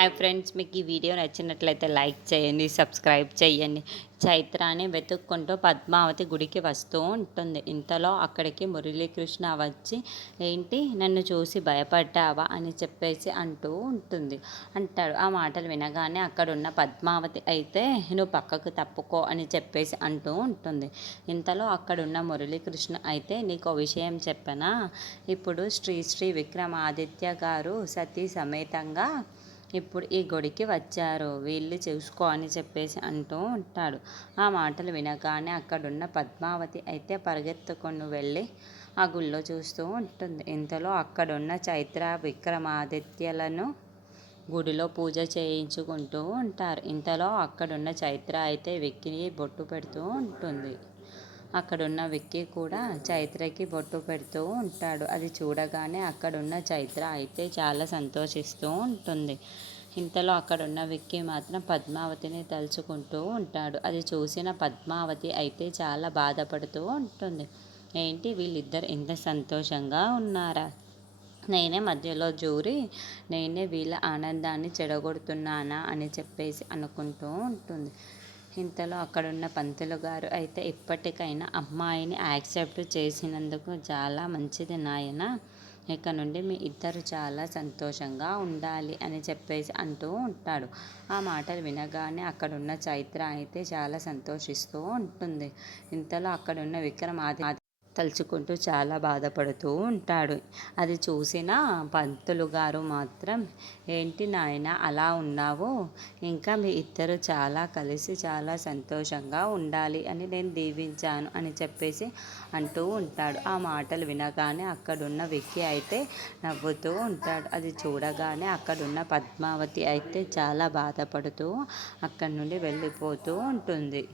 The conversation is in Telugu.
హాయ్ ఫ్రెండ్స్, మీకు ఈ వీడియో నచ్చినట్లయితే లైక్ చేయండి, సబ్స్క్రైబ్ చేయండి. చైత్రాన్ని వెతుక్కుంటూ పద్మావతి గుడికి వస్తూ ఉంటుంది. ఇంతలో అక్కడికి మురళీకృష్ణ వచ్చి, ఏంటి నన్ను చూసి భయపడ్డావా అని చెప్పేసి అంటాడు. ఆ మాటలు వినగానే అక్కడున్న పద్మావతి అయితే నువ్వు పక్కకు తప్పుకో అని చెప్పేసి అంటూ ఉంటుంది. ఇంతలో అక్కడున్న మురళీకృష్ణ అయితే నీకు విషయం చెప్పనా, ఇప్పుడు శ్రీ శ్రీ విక్రమాదిత్య గారు సతీ సమేతంగా ఇప్పుడు ఈ గుడికి వచ్చారు, వీళ్ళు చూసుకో అని చెప్పేసి అంటూ ఉంటాడు. ఆ మాటలు వినగానే అక్కడున్న పద్మావతి అయితే పరిగెత్తుకొని వెళ్ళి ఆ గుళ్ళో చూస్తూ ఉంటుంది. ఇంతలో అక్కడున్న చైత్ర విక్రమాదిత్యలను గుడిలో పూజ చేయించుకుంటూ ఉంటారు. ఇంతలో అక్కడున్న చైత్ర అయితే విక్కిని బొట్టు పెడుతూ ఉంటుంది. అక్కడున్న విక్కీ కూడా చైత్రకి బొట్టు పెడుతూ ఉంటాడు. అది చూడగానే అక్కడున్న చైత్ర అయితే చాలా సంతోషిస్తూ ఉంటుంది. ఇంతలో అక్కడున్న విక్కీ మాత్రం పద్మావతిని తలుచుకుంటూ ఉంటాడు. అది చూసిన పద్మావతి అయితే చాలా బాధపడుతూ ఉంటుంది. ఏంటి వీళ్ళిద్దరు ఇంత సంతోషంగా ఉన్నారా, నేనే మధ్యలో జూరి నేనే వీళ్ళ ఆనందాన్ని చెడగొడుతున్నానా అని చెప్పేసి అనుకుంటూ ఉంటుంది. ఇంతలో అక్కడున్న పంతులు గారు అయితే ఇప్పటికైనా అమ్మాయిని యాక్సెప్ట్ చేసినందుకు చాలా మంచిది నాయన, ఇక నుండి మీ ఇద్దరు చాలా సంతోషంగా ఉండాలి అని చెప్పేసి అంటూ ఉంటాడు. ఆ మాటలు వినగానే అక్కడున్న చైత్ర అయితే చాలా సంతోషిస్తూ ఉంటుంది. ఇంతలో అక్కడున్న విక్రమ్ తలుచుకుంటూ చాలా బాధపడుతూ ఉంటాడు. అది చూసిన పంతులు గారు మాత్రం, ఏంటి నాయన అలా ఉన్నావు, ఇంకా మీ ఇద్దరు చాలా కలిసి చాలా సంతోషంగా ఉండాలి అని నేను దీవించాను అని చెప్పేసి అంటూ ఉంటాడు. ఆ మాటలు వినగానే అక్కడున్న విక్కీ అయితే నవ్వుతూ ఉంటాడు. అది చూడగానే అక్కడున్న పద్మావతి అయితే చాలా బాధపడుతూ అక్కడి నుండి వెళ్ళిపోతూ ఉంటుంది.